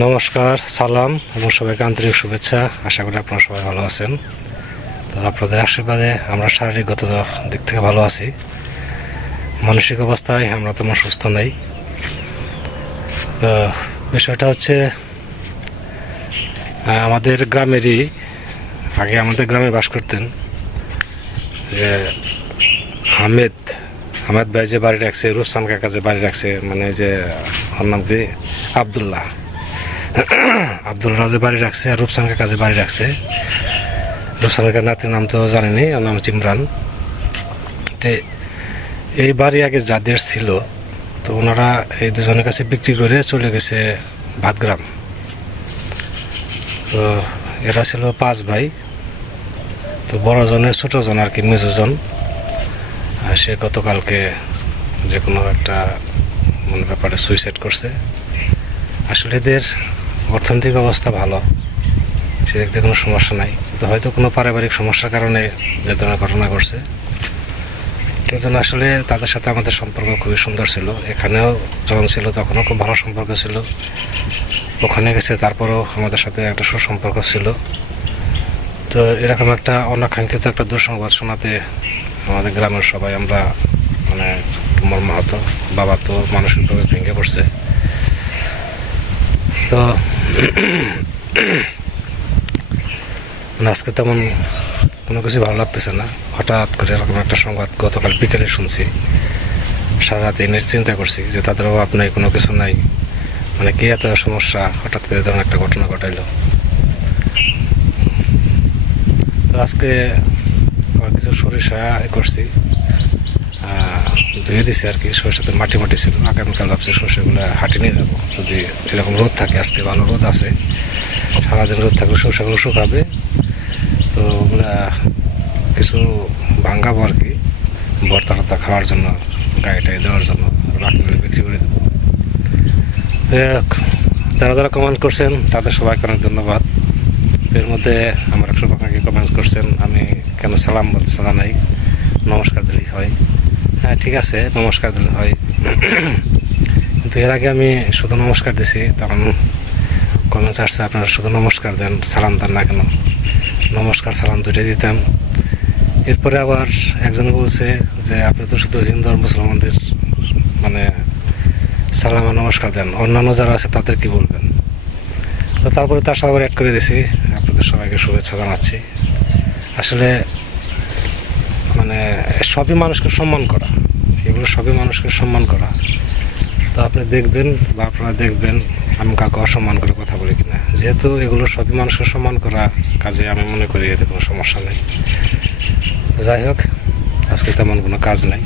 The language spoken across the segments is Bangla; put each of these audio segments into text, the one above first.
নমস্কার, সালাম এবং সবাইকে আন্তরিক শুভেচ্ছা। আশা করি আপনারা সবাই ভালো আছেন। তো আপনাদের আশীর্বাদে আমরা শারীরিকগত দিক থেকে ভালো আছি। মানসিক অবস্থায় আমরা তেমন সুস্থ নেই। তো বিষয়টা হচ্ছে আমাদের গ্রামেরই, আগে আমাদের গ্রামে বাস করতেন, যে হামেদ হামেদ ভাই যে বাড়ি রাখছে, রূপসান কাকা যে বাড়ি রাখছে মানে যে, ওর নাম কি? আবদুল্লাহ। আব্দুল রাজে বাড়ি রাখছে আর রূপসান কাজে বাড়ি রাখছে। রূপসান কাকার নাতির নাম তো জানেনি, ওর নাম হচ্ছে ইমরান। তো এই বাড়ি আগে যাদের ছিল, তো ওনারা এই দুজনের কাছে বিক্রি করে চলে গেছে ভাতগ্রাম। তো এরা ছিল পাঁচ ভাই, তো বড়জনের ছোটজন আর কি মেজোজন আর সে গতকালকে যে কোনো একটা মানে ব্যাপারে সুইসাইড করছে। আসলে এদের অর্থনৈতিক অবস্থা ভালো সেদিক দিয়ে কোনো সমস্যা নাই। তো হয়তো কোনো পারিবারিক সমস্যার কারণে যে ধরনের ঘটনা ঘটছে। জন্য আসলে তাদের সাথে আমাদের সম্পর্ক খুবই সুন্দর ছিল। এখানেও যখন ছিল তখনও খুব ভালো সম্পর্ক ছিল। ওখানে গেছে, তারপরেও আমাদের সাথে একটা সুসম্পর্ক ছিল। তো এরকম একটা অনাকাঙ্ক্ষিত একটা দুঃসংবাদ শোনাতে আমাদের গ্রামের সবাই আমরা মানে মর্মাহত বাবা তো মানসিকভাবে ভেঙে পড়ছে। তো আজকে তেমন কোনো কিছু ভালো লাগতেছে না। হঠাৎ করে এরকম একটা সংবাদ গতকাল বিকেলে শুনছি। সারা এনে চিন্তা করছি যে তাদের অভাব নাই, কোনো কিছু নাই। মানে কি এত সমস্যা? হঠাৎ করে তেমন একটা ঘটনা ঘটাইলো। তো আজকে কিছু সরিষা করছি। ধুয়ে দিছি আর কি, সরিষাতে মাটি মাটি ছিল। আগামীকাল ভাবছি সরষেগুলো হাঁটি নিয়ে যাব। যদি এরকম রোদ থাকে, আজকে ভালো রোদ আছে, সারাদিন রোদ থাকলে সরষেগুলো শুকাবে। তো ওগুলা কিছু ভাঙ্গাবো আর কি, ভর্তা টর্তা খাওয়ার জন্য গাড়িটাই দেওয়ার জন্য বাকিগুলো বিক্রি করে দেবো। যারা যারা কমেন্ট করছেন, তাদের সবাইকে অনেক ধন্যবাদ। এর মধ্যে আমার একশো আপনাকে কমেন্ট করছেন, আমি কেন সালাম বলতে জানাই নমস্কার দিলেই হয়। হ্যাঁ ঠিক আছে, নমস্কার দিলে হয় কিন্তু এর আগে আমি শুধু নমস্কার দিছি, তখন কমেন্টস আসছে, আপনারা শুধু নমস্কার দেন, সালাম দেন না কেন? নমস্কার, সালাম দুটোই দিতাম। এরপরে আবার একজন বলছে যে, আপনি তো শুধু হিন্দু আর মুসলমানদের মানে সালাম আর নমস্কার দেন। অন্যান্য যারা আছে, তাদের কি বলবেন? তো তারপরে তার সাথে আবার অ্যাড করে দিছি। আপনাদের সবাইকে শুভেচ্ছা জানাচ্ছি। আসলে মানে সবই মানুষকে সম্মান করা। এগুলো সবই মানুষকে সম্মান করা। তো আপনি দেখবেন বা আপনারা দেখবেন আমি কাউকে অসম্মান করে কথা বলি কিনা। যেহেতু এগুলো সবই মানুষকে সম্মান করা, কাজে আমি মনে করি এতে কোনো সমস্যা নেই। যাই হোক, আজকে তেমন কোনো কাজ নাই।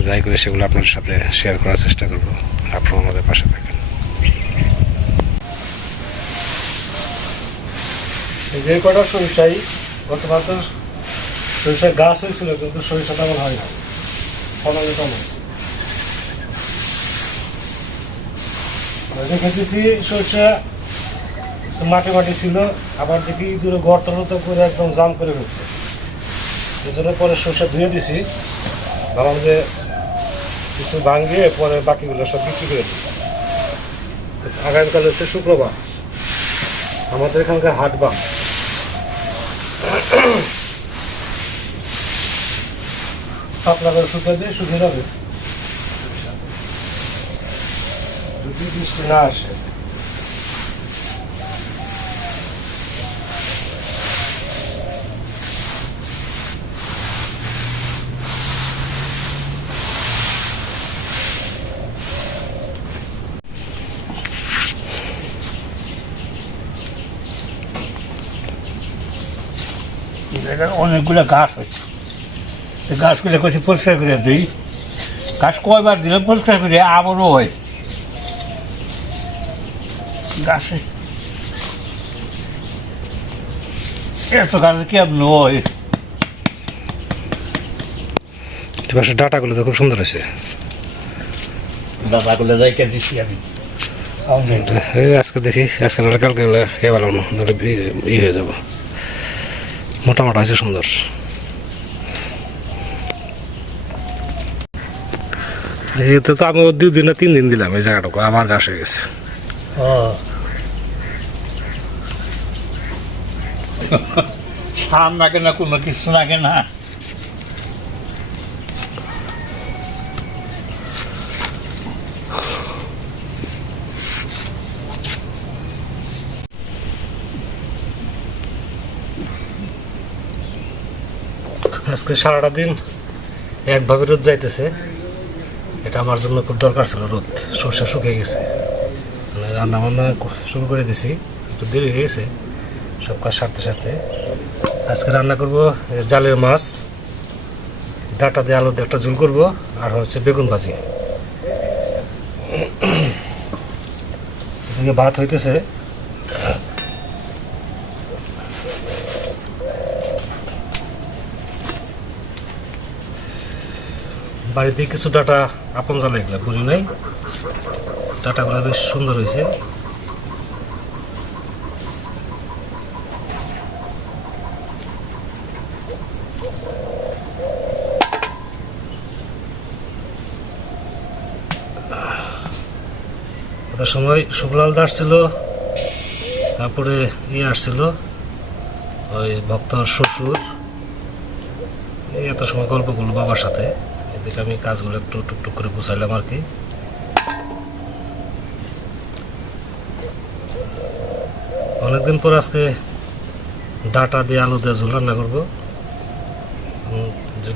যাই করে সেগুলো আপনাদের সাথে শেয়ার করার চেষ্টা করব। আপনারা আমাদের পাশে থাকেন। যে কটা সরিষাই গতবার তো সরিষার গাছ হয়েছিল, কিন্তু সরিষা তেমন হয় না। ফলনে কম হয়েছে দেখেছি সরিষা মাটি মাটি ছিল, আবার দেখি দূরে গর্ত টর্ত করে একদম জাম করে ফেলছে। এই জন্য পরে সরষে ধুয়ে দিছি। ভাবলাম যে কিছু ভাঙিয়ে পরে বাকিগুলো সব বিক্রি করে দিই। আগামীকাল হচ্ছে শুক্রবার। আমাদের এখানকার হাট বাম আপনাদের শুকিয়ে দিয়ে শুকিয়ে যাবে যদি বৃষ্টি না আসে এটা অনেকগুলো গাছ হয়েছে তো গাছগুলো করছি পরিষ্কার করে দিই গাছ কয়বার দিলে পরিষ্কার করে আবারও হয়। গাছে। এত গাছ কেমন হয়? পাশে ডাটাগুলো তো খুব সুন্দর হয়েছে। দাদাগুলো রেখে দিচ্ছি আমি। আজকে দেখি আজকে নাহলে কালকে হলে খেয়ে পেলাম না নাহলে ই- হয়ে যাব। মোটা মোটা আছে সুন্দর। এতে তো আমি দুই দিন না তিন দিন দিলাম, এই জায়গাটুকু আমার ঘাস হয়ে গেছে। লাগে না কোনো কিছু লাগে না আজকে সারাটা দিন একভাবে রোদ যাইতেছে। এটা আমার জন্য খুব দরকার ছিল, রোদ, সর্ষে শুকিয়ে গেছে। মানে রান্না বান্না শুরু করে দিছি, একটু দেরি হয়ে গেছে, সব কাজ সারতে সারতে। আজকে রান্না করব জালের মাছ, ডাটা দিয়ে আলু দিয়ে একটা ঝুল করব, আর হচ্ছে বেগুন ভাজি। এদিকে ভাত হইতেছে। বাড়িতে কিছু ডাটা আপন জানা এগুলো, বুঝি নাই? ডাটাগুলো বেশ সুন্দর হয়েছে। সময় শুভলাল দাস ছিল, তারপরে ইয়ে আসছিল, ওই ভক্তর শ্বশুর। এত সময় গল্প করল বাবার সাথে। এদিকে আমি কাজগুলো একটু টুকটুক করে গুছাইলাম আর কি। অনেকদিন পর আজকে ডাটা দিয়ে আলু দিয়ে ঝোল রান্না করব।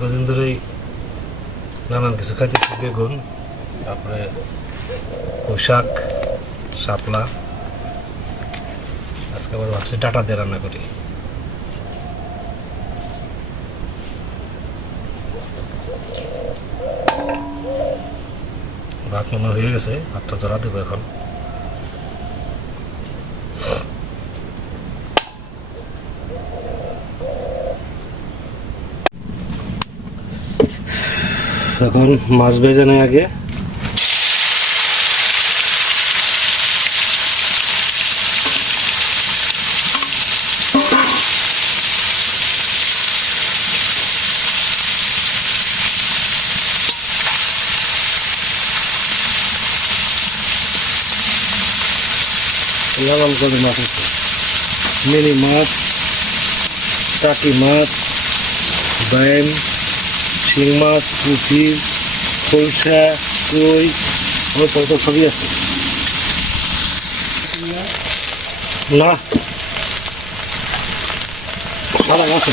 কদিন ধরেই নানান কিছু খাইতেছি, বেগুন, তারপরে পোশাক, শাপলা। আজকে আবার ভাবছি ডাটা দিয়ে রান্না করি। ভাত মনে হয়ে গেছে ভাতটা ধরা দেবো এখন। এখন মাছ ভেজে নেই আগে। নানান করে মাছ আছে। মিনি মাছ, টাকি মাছ ব্যাম শিং মাছ, পুঁটি, খোলসা, কই ওর পরে সবই আছে। না। সারা আছে।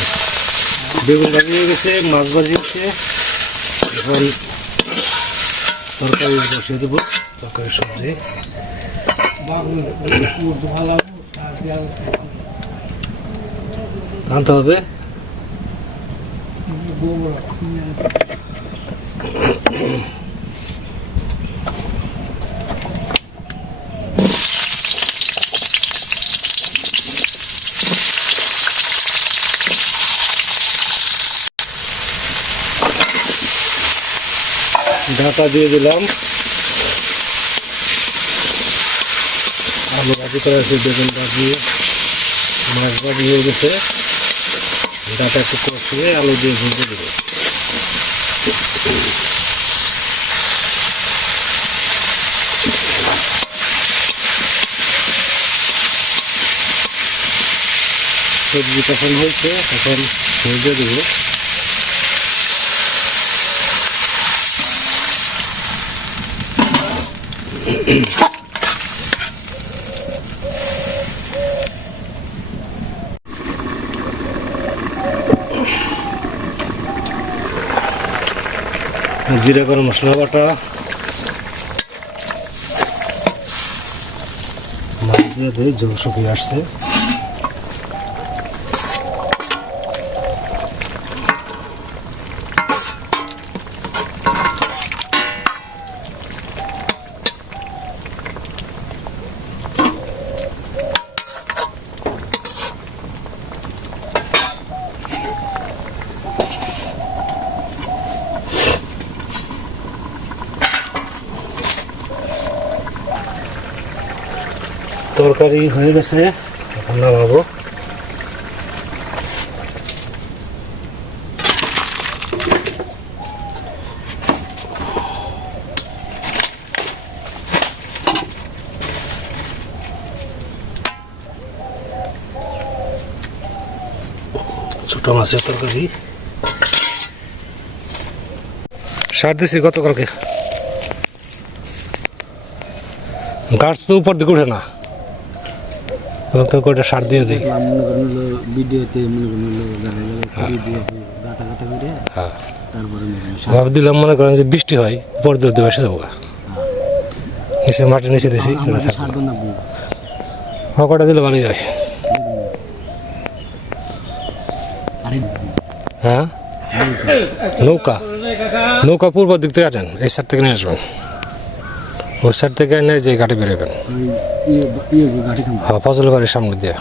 বেগুন ভাজি হয়ে গেছে, মাছ ভাজি হচ্ছে এখন তরকারি বসিয়ে দেবো তরকারি সবজি। আনতে হবে? ঢাকা দিয়ে দিলাম। আলু ভাজি করা আছে, বেগুন ভাজি মাছ ভাজি হয়ে গেছে। ডাটা একটু কষিয়ে আলু দিয়ে ভেজে দেবো। সবজি কখন হয়েছে এখন ভেজে দেবো। জিরে গরম মশলা বাটা। মাছ দিয়ে জল শুকিয়ে আসছে। তরকারি হয়ে গেছে এখন নামাবো গতকালকে। গাছ তো উপর দিকে উঠে না। তখন তো কয়টা সার দিয়ে দিই দেখলাম মনে করেন হলো ভিডিওতে মনে করেন হলো জায়গায় জায়গায় দিয়ে গাঁথা গাঁথা করে হ্যাঁ। তারপরে সার- ভাব দিলাম মনে করেন যে বৃষ্টি হয় উপর দিয়ে দিয়ে এসে যাব। নিচে মাটি নিচে দিছি সার আপনি হ্যাঁ দিলে ভালোই হয়? হ্যাঁ? নৌকা। নৌকা। পূর্ব দিক থেকে আনেন এই সাইড থেকে নিয়ে আসবেন। ওই সাইড থেকে এনে যে বেরোবেন গাড়ি থামবে হ্যাঁ ফজল বাড়ির সামনে দিয়ে।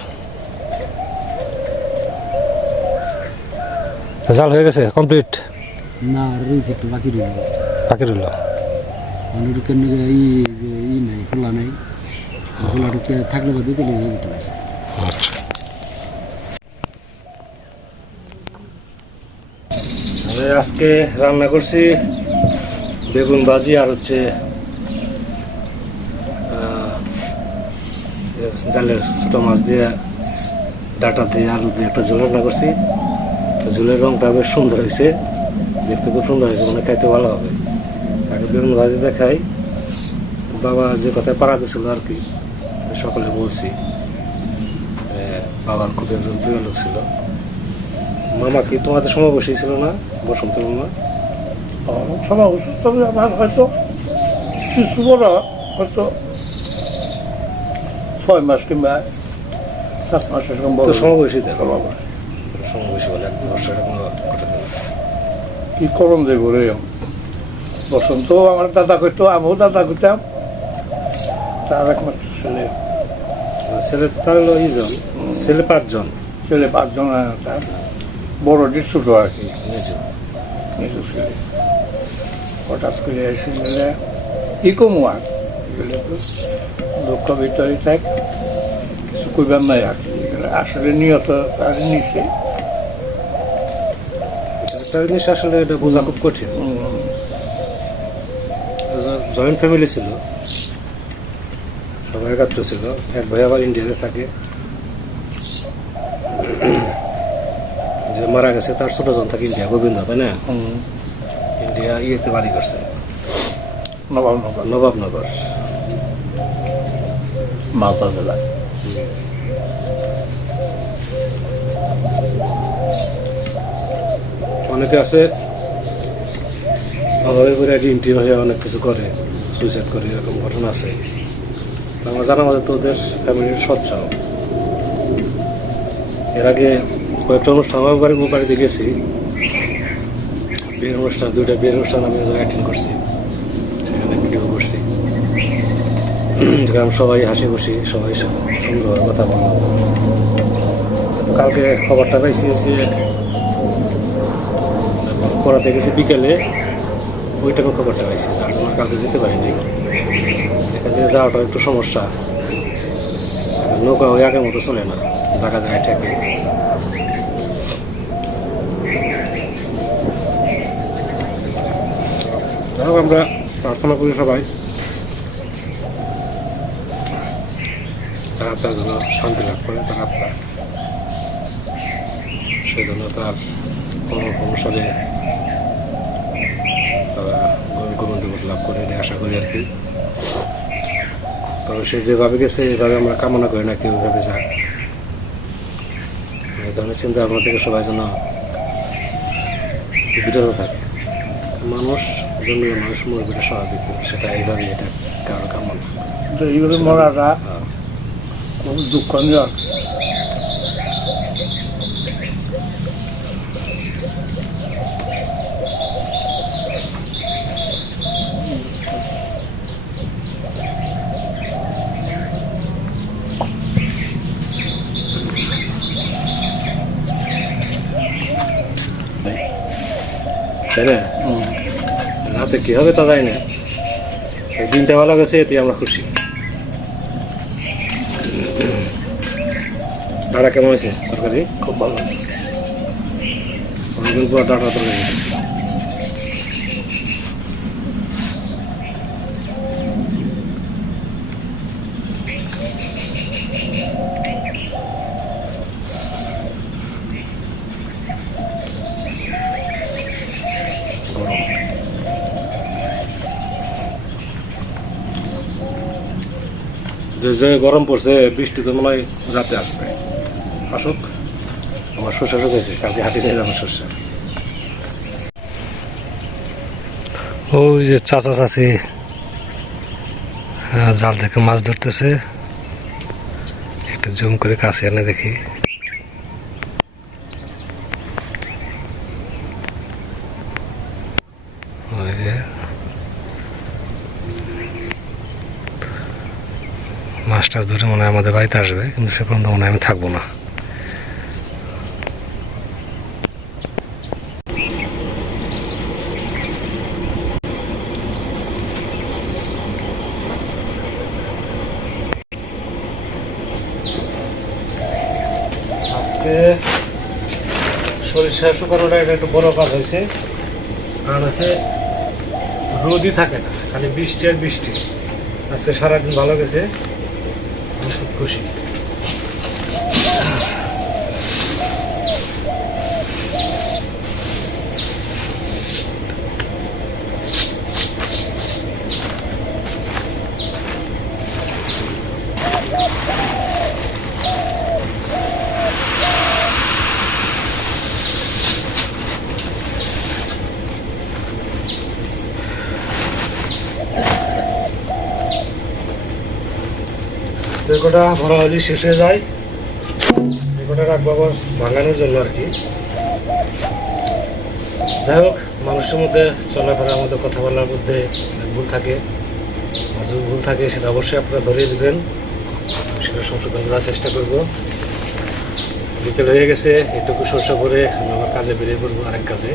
জাল হয়ে গেছে? কমপ্লিট? না রয়েছে একটু বাকি রইল। বাকি রইল? অনুরূপের নাকি ই যে ই নাই খোলা নাই। খোলা ঢুকে থাকলে বাদে তো লেগে যেতে পারছে আচ্ছা। আজকে রান্না করছি বেগুন ভাজি আর হচ্ছে জালের ছোট মাছ দিয়ে, ডাটা দিয়ে, আলু দিয়ে একটা ঝোল রান্না করছি। তো ঝোলের রংটা বেশ সুন্দর হয়েছে। দেখতে খুব সুন্দর হয়েছে মানে খাইতে ভালো হবে। আগে বেগুন ভাজি দেখাই। বাবা যে কথায় পাড়া দিয়েছিল আর কি সকলে বলছি। বাবার খুব একজন প্রিয় লোক ছিল। মামা কি তোমাদের সময় বসেছিল না? বসন্ত মামা? সবাই তবে আমার হয়তো কিছু বড় হয়তো ছয় মাস কিংবা সাত মাস এরকম বড় তো সমবয়সী। সমবয়সী। বলে। কি করম দেব রে বসন্ত আমার দাদা করতো আমিও দাদা করতাম তার একমাত্র ছেলে। ছেলে তার হলো ইজন। ছেলে পাঁচজন। ছেলে পাঁচজন তার বড়টি ছোট আর কি। নিজে। ছেলে। হঠাৎ করে এসে গেলে কি কমু আর? দুঃখ ভিতরে থাক। কইবার নাই আর আসলে নিয়ত তার নিচে একটা জিনিস আসলে এটা বোঝা খুব কঠিন। জয়েন্ট ফ্যামিলি ছিল। সবাই একাত্র ছিল। এক ভাই আবার ইন্ডিয়াতে থাকে। যে মারা গেছে তার ছোট জন থাকে ইন্ডিয়া গোবিন্দ তাই না? ইন্ডিয়া ইয়েতে বাড়ি করছে। নবাব নগর নবাবনগর। মালদা জেলা অনেকে আছে, অভাবে করে ইন্টির হয়ে অনেক কিছু করে সুইসাইড করে, এরকম ঘটনা আছে। আমার জানা মতে তো ওদের ফ্যামিলির সচ্ছল। এর আগে কয়েকটা অনুষ্ঠান আমার বাড়ি বাড়িতে গেছি। বিয়ের অনুষ্ঠান, দুইটা বিয়ের অনুষ্ঠান আমি অ্যাটেন্ড করছি। সেখানে ভিডিও করছি। যেখানে সবাই হাসি খুশি, সবাই সুন্দরভাবে কথা বললাম কালকে খবরটা পাইছি যে পড়াতে গেছি বিকেলে ওই টাইমে খবরটা পাইছি যার জন্য কালকে যেতে পারিনি। এখান থেকে যাওয়াটা একটু সমস্যা। নৌকা ওই আগের মতো চলে না জায়গা জায়গায় ঠেকে আমরা প্রার্থনা করি সবাই। তারা তার জন্য শান্তি লাভ করে, তারা সেজন্য তার কোনো অনুসারে তারা লাভ করে এটা আশা করি আর কি। তবে সে যেভাবে গেছে এভাবে আমরা কামনা করি না কেউ ওইভাবে যাক। এই ধরনের চিন্তা ভাবনা থেকে সবাই যেন বিরত থাকে। মানুষ জন্মে মানুষ মরবে এটা স্বাভাবিক কিন্তু সেটা এইভাবে এটা কারোর কামনা। এইগুলো মরাটা হ্যাঁ। খুব দুঃখনীয় তাই না রাতে কি হবে তা জানি না। দিনটা ভালো গেছে এতে আমরা খুশি। ডাটা কেমন হয়েছে তরকারি? খুব ভালো। অনেকদিন ডাটা তরকারি। যে যে গরম পড়ছে, বৃষ্টি তো মনে হয় রাতে আসবে। আসুক, আমার শস্য শুকাইছে কালকে হাতে নিয়ে যাব শস্য। ওই যে চাচা চাচি জাল থেকে মাছ ধরতেছে। একটু জুম করে কাছে এনে দেখি ওই যে মাছ টাছ ধরে মনে হয় আমাদের বাড়িতে আসবে, কিন্তু সে পর্যন্ত মনে হয় আমি থাকব না। সরিষা শুকানোটা এটা একটু বড় কাজ হয়েছে। কারণ হচ্ছে রোদই থাকে না, খালি বৃষ্টি আর বৃষ্টি। আজকে সারাদিন ভালো গেছে। খুব খুশি। কটা ভরা হলি শেষ হয়ে যায়। এই রাখব আবার ভাঙানোর জন্য আর কি। যাই হোক, মানুষের মধ্যে চলাফেরার মধ্যে কথা বলার মধ্যে ভুল থাকে। আর যদি ভুল থাকে, সেটা অবশ্যই আপনারা ধরিয়ে দেবেন। সেটা সংশোধন করার চেষ্টা করব। বিকেল হয়ে গেছে, এটুকু সরষা করে আমি আমার কাজে বেরিয়ে পড়ব আরেক কাজে।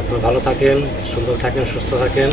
আপনারা ভালো থাকেন, সুন্দর থাকেন, সুস্থ থাকেন।